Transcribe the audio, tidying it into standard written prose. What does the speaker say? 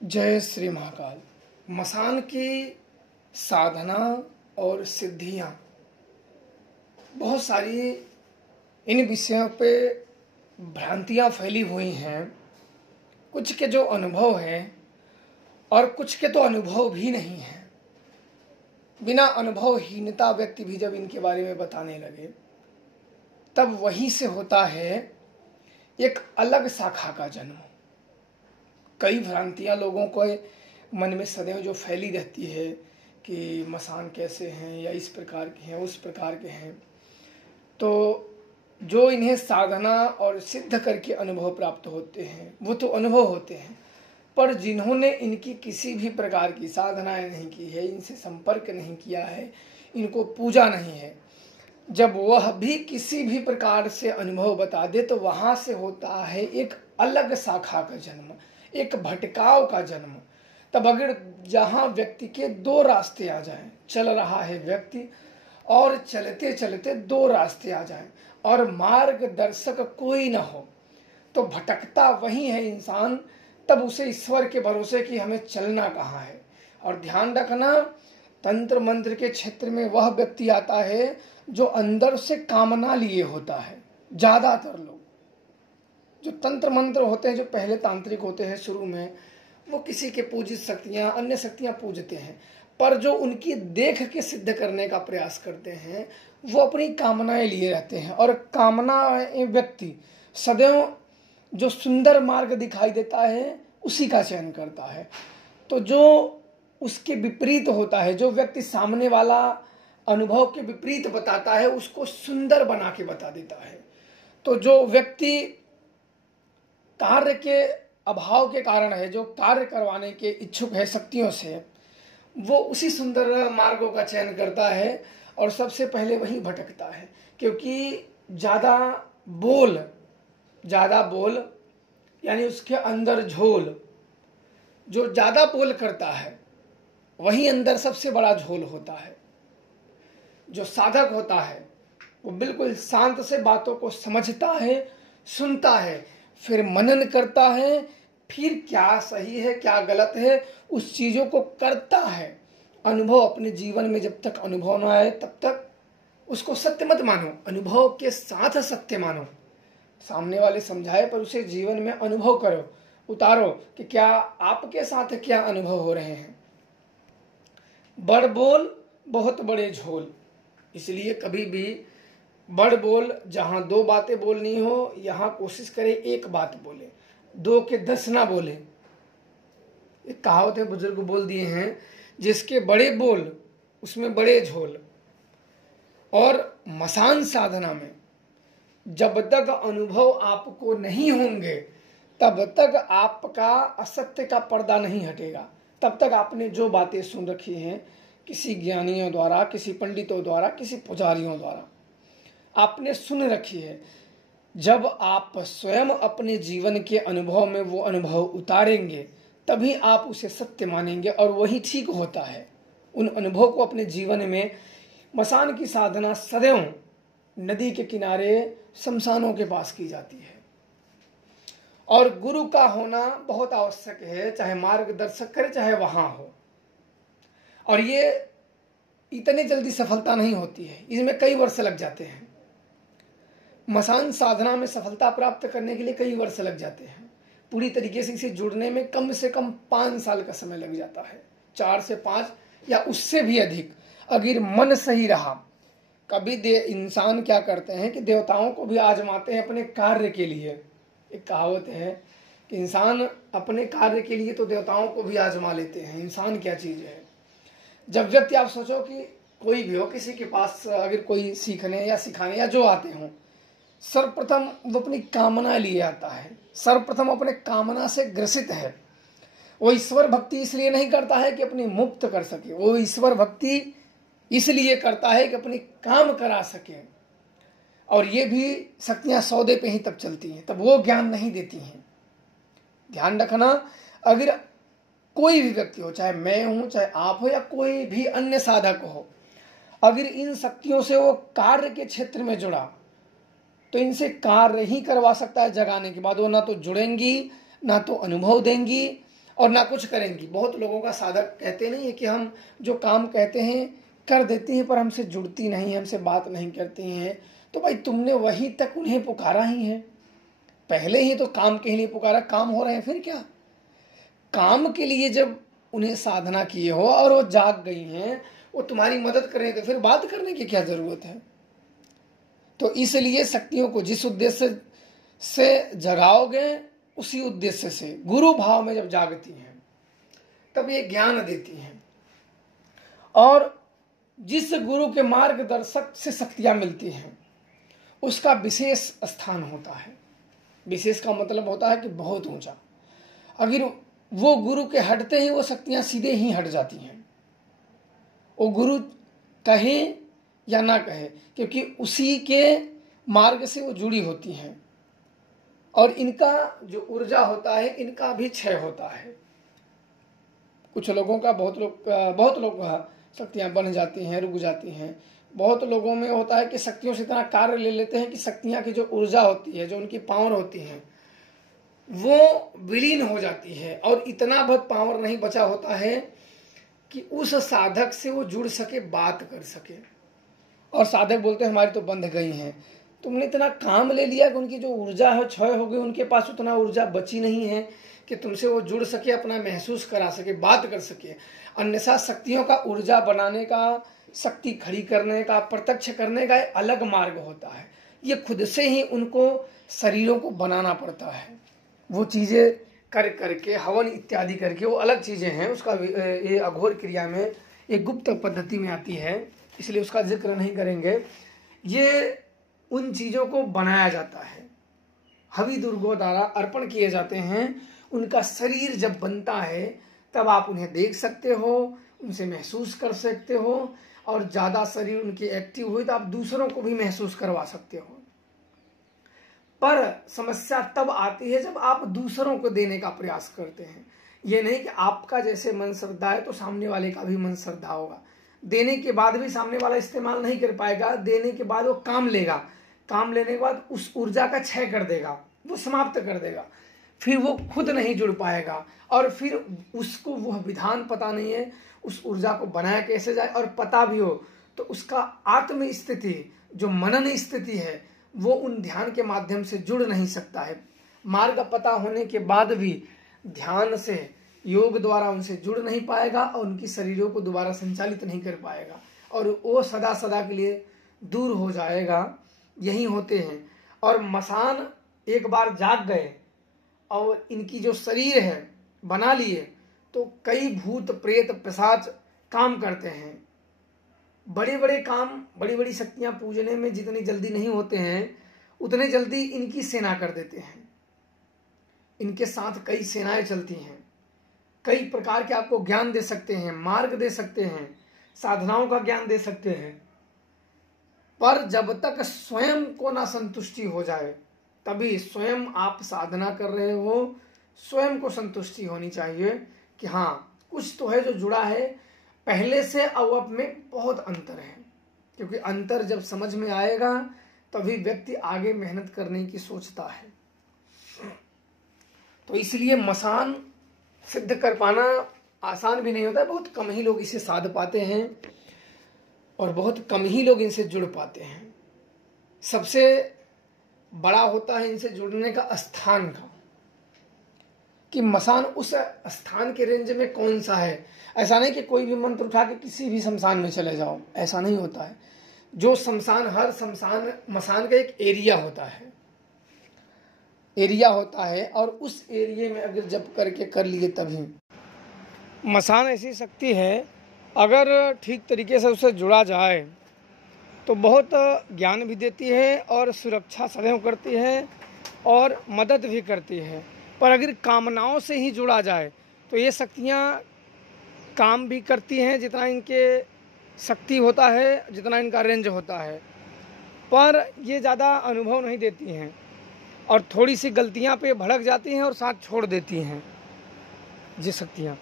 जय श्री महाकाल। मसान की साधना और सिद्धियां बहुत सारी इन विषयों पे भ्रांतियां फैली हुई हैं। कुछ के जो अनुभव हैं और कुछ के तो अनुभव भी नहीं हैं। बिना अनुभवहीनता व्यक्ति भी जब इनके बारे में बताने लगे तब वहीं से होता है एक अलग शाखा का जन्म। कई भ्रांतियां लोगों को मन में सदैव जो फैली रहती है कि मसान कैसे हैं या इस प्रकार के हैं उस प्रकार के हैं, तो जो इन्हें साधना और सिद्ध करके अनुभव प्राप्त होते हैं वो तो अनुभव होते हैं, पर जिन्होंने इनकी किसी भी प्रकार की साधनाएं नहीं की है, इनसे संपर्क नहीं किया है, इनको पूजा नहीं है, जब वह भी किसी भी प्रकार से अनुभव बता दे तो वहां से होता है एक अलग शाखा का जन्म, एक भटकाव का जन्म। तब अगर जहां व्यक्ति के दो रास्ते आ जाएं, चल रहा है व्यक्ति और चलते चलते दो रास्ते आ जाएं और मार्गदर्शक कोई ना हो तो भटकता वही है इंसान। तब उसे ईश्वर के भरोसे कि हमें चलना कहाँ है। और ध्यान रखना, तंत्र मंत्र के क्षेत्र में वह व्यक्ति आता है जो अंदर से कामना लिए होता है। ज्यादातर लोग जो तंत्र मंत्र होते हैं, जो पहले तांत्रिक होते हैं शुरू में, वो किसी के पूजित शक्तियां अन्य शक्तियां पूजते हैं, पर जो उनकी देख के सिद्ध करने का प्रयास करते हैं वो अपनी कामनाएं लिए रहते हैं। और कामना व्यक्ति सदैव जो सुंदर मार्ग दिखाई देता है उसी का चयन करता है। तो जो उसके विपरीत होता है, जो व्यक्ति सामने वाला अनुभव के विपरीत बताता है उसको सुंदर बना के बता देता है। तो जो व्यक्ति कार्य के अभाव के कारण है, जो कार्य करवाने के इच्छुक है शक्तियों से, वो उसी सुंदर मार्गों का चयन करता है और सबसे पहले वही भटकता है। क्योंकि ज्यादा बोल यानी उसके अंदर झोल, जो ज्यादा बोल करता है वही अंदर सबसे बड़ा झोल होता है। जो साधक होता है वो बिल्कुल शांत से बातों को समझता है, सुनता है, फिर मनन करता है, फिर क्या सही है क्या गलत है उस चीजों को करता है। अनुभव अपने जीवन में जब तक अनुभव न आए तब तक उसको सत्य मत मानो, अनुभव के साथ सत्य मानो। सामने वाले समझाए पर उसे जीवन में अनुभव करो, उतारो कि क्या आपके साथ क्या अनुभव हो रहे हैं। बड़ बोल बहुत बड़े झोल, इसलिए कभी भी बड़ बोल जहां दो बातें बोलनी हो यहां कोशिश करे एक बात बोले, दो के 10 ना बोले। एक कहावत है, बुजुर्ग बोल दिए हैं, जिसके बड़े बोल उसमें बड़े झोल। और मसान साधना में जब तक अनुभव आपको नहीं होंगे तब तक आपका असत्य का पर्दा नहीं हटेगा। तब तक आपने जो बातें सुन रखी हैं किसी ज्ञानियों द्वारा, किसी पंडितों द्वारा, किसी पुजारियों द्वारा आपने सुन रखी है, जब आप स्वयं अपने जीवन के अनुभव में वो अनुभव उतारेंगे तभी आप उसे सत्य मानेंगे और वही ठीक होता है। उन अनुभव को अपने जीवन में, मसान की साधना सदैव नदी के किनारे शमशानों के पास की जाती है और गुरु का होना बहुत आवश्यक है, चाहे मार्गदर्शक करे चाहे वहां हो। और ये इतनी जल्दी सफलता नहीं होती है, इसमें कई वर्ष लग जाते हैं। मसान साधना में सफलता प्राप्त करने के लिए कई वर्ष लग जाते हैं। पूरी तरीके से इसे जुड़ने में कम से कम 5 साल का समय लग जाता है, 4 से 5 या उससे भी अधिक, अगर मन सही रहा। कभी इंसान क्या करते हैं कि देवताओं को भी आजमाते हैं अपने कार्य के लिए। एक कहावत है कि इंसान अपने कार्य के लिए तो देवताओं को भी आजमा लेते हैं। इंसान क्या चीज है। जब व्यक्ति, आप सोचो कि कोई भी हो, किसी के पास अगर कोई सीखने या सिखाने या जो आते हों, सर्वप्रथम वो अपनी कामना लिए आता है, सर्वप्रथम अपने कामना से ग्रसित है। वो ईश्वर भक्ति इसलिए नहीं करता है कि अपनी मुक्त कर सके, वो ईश्वर भक्ति इसलिए करता है कि अपनी काम करा सके। और ये भी शक्तियां सौदे पे ही तब चलती हैं, तब वो ज्ञान नहीं देती हैं। ध्यान रखना, अगर कोई भी व्यक्ति हो, चाहे मैं हूं, चाहे आप हो या कोई भी अन्य साधक हो, अगर इन शक्तियों से वो कार्य के क्षेत्र में जुड़ा तो इनसे कार्य ही करवा सकता है। जगाने के बाद वो ना तो जुड़ेंगी, ना तो अनुभव देंगी और ना कुछ करेंगी। बहुत लोगों का साधक कहते नहीं है कि हम जो काम कहते हैं कर देती हैं, पर हमसे जुड़ती नहीं, हमसे बात नहीं करती हैं। तो भाई तुमने वहीं तक उन्हें पुकारा ही है, पहले ही तो काम के लिए पुकारा, काम हो रहे हैं, फिर क्या। काम के लिए जब उन्हें साधना किए हो और वो जाग गई हैं, वो तुम्हारी मदद करें, तो फिर बात करने की क्या जरूरत है। तो इसलिए शक्तियों को जिस उद्देश्य से जगाओगे उसी उद्देश्य से गुरु भाव में जब जागती हैं तब ये ज्ञान देती हैं। और जिस गुरु के मार्गदर्शक से शक्तियां मिलती हैं उसका विशेष स्थान होता है। विशेष का मतलब होता है कि बहुत ऊंचा। अगर वो गुरु के हटते ही वो शक्तियां सीधे ही हट जाती हैं, वो गुरु कहे या ना कहे, क्योंकि उसी के मार्ग से वो जुड़ी होती हैं। और इनका जो ऊर्जा होता है इनका भी क्षय होता है। कुछ लोगों का बहुत लोग शक्तियां बन जाती हैं, रुक जाती हैं। बहुत लोगों में होता है कि शक्तियों से इतना कार्य ले लेते हैं कि शक्तियां की जो ऊर्जा होती है, जो उनकी पावर होती है, वो विलीन हो जाती है और इतना बहुत पावर नहीं बचा होता है कि उस साधक से वो जुड़ सके, बात कर सके। और साधक बोलते हैं हमारी तो बंध गई हैं। तुमने इतना काम ले लिया कि उनकी जो ऊर्जा है क्षय हो गई, उनके पास उतना ऊर्जा बची नहीं है कि तुमसे वो जुड़ सके, अपना महसूस करा सके, बात कर सके। अन्यथा शक्तियों का ऊर्जा बनाने का, शक्ति खड़ी करने का, प्रत्यक्ष करने का एक अलग मार्ग होता है। ये खुद से ही उनको शरीरों को बनाना पड़ता है। वो चीज़ें कर करके, हवन इत्यादि करके, वो अलग चीज़ें हैं। उसका ये अघोर क्रिया में एक गुप्त पद्धति में आती है, इसलिए उसका जिक्र नहीं करेंगे। ये उन चीज़ों को बनाया जाता है, हवि दुर्गों द्वारा अर्पण किए जाते हैं। उनका शरीर जब बनता है तब आप उन्हें देख सकते हो, उनसे महसूस कर सकते हो। और ज़्यादा शरीर उनकी एक्टिव हुई तो आप दूसरों को भी महसूस करवा सकते हो। पर समस्या तब आती है जब आप दूसरों को देने का प्रयास करते हैं। ये नहीं कि आपका जैसे मन श्रद्धा है तो सामने वाले का भी मन श्रद्धा होगा। देने के बाद भी सामने वाला इस्तेमाल नहीं कर पाएगा। देने के बाद वो काम लेगा, काम लेने के बाद उस ऊर्जा का क्षय कर देगा, वो समाप्त कर देगा। फिर वो खुद नहीं जुड़ पाएगा और फिर उसको वह विधान पता नहीं है उस ऊर्जा को बनाया कैसे जाए। और पता भी हो तो उसका आत्म स्थिति, जो मनन स्थिति है, वो उन ध्यान के माध्यम से जुड़ नहीं सकता है। मार्ग पता होने के बाद भी ध्यान से, योग द्वारा उनसे जुड़ नहीं पाएगा और उनकी शरीरों को दोबारा संचालित नहीं कर पाएगा और वो सदा सदा के लिए दूर हो जाएगा। यही होते हैं। और मसान एक बार जाग गए और इनकी जो शरीर है बना लिए तो कई भूत प्रेत पिशाच काम करते हैं। बड़े बड़े काम, बड़ी बड़ी शक्तियां पूजने में जितनी जल्दी नहीं होते हैं उतने जल्दी इनकी सेना कर देते हैं। इनके साथ कई सेनाएं चलती हैं, कई प्रकार के आपको ज्ञान दे सकते हैं, मार्ग दे सकते हैं, साधनाओं का ज्ञान दे सकते हैं। पर जब तक स्वयं को ना संतुष्टि हो जाए, तभी स्वयं आप साधना कर रहे हो, स्वयं को संतुष्टि होनी चाहिए कि हाँ कुछ तो है जो जुड़ा है पहले से, अब में बहुत अंतर है। क्योंकि अंतर जब समझ में आएगा तभी व्यक्ति आगे मेहनत करने की सोचता है। तो इसलिए मसान सिद्ध कर पाना आसान भी नहीं होता है। बहुत कम ही लोग इसे साध पाते हैं और बहुत कम ही लोग इनसे जुड़ पाते हैं। सबसे बड़ा होता है इनसे जुड़ने का स्थान का, कि मसान उस स्थान के रेंज में कौन सा है। ऐसा नहीं कि कोई भी मंत्र उठा के किसी भी शमशान में चले जाओ, ऐसा नहीं होता है। जो शमशान, हर शमशान मसान का एक एरिया होता है, एरिया होता है और उस एरिया में अगर जप करके कर लिए तभी। मसान ऐसी शक्ति है, अगर ठीक तरीके से उससे जुड़ा जाए तो बहुत ज्ञान भी देती है और सुरक्षा सदैव करती है और मदद भी करती है। पर अगर कामनाओं से ही जुड़ा जाए तो ये शक्तियाँ काम भी करती हैं जितना इनके शक्ति होता है, जितना इनका रेंज होता है, पर ये ज़्यादा अनुभव नहीं देती हैं और थोड़ी सी गलतियां पे भड़क जाती हैं और साथ छोड़ देती हैं ये शक्तियाँ।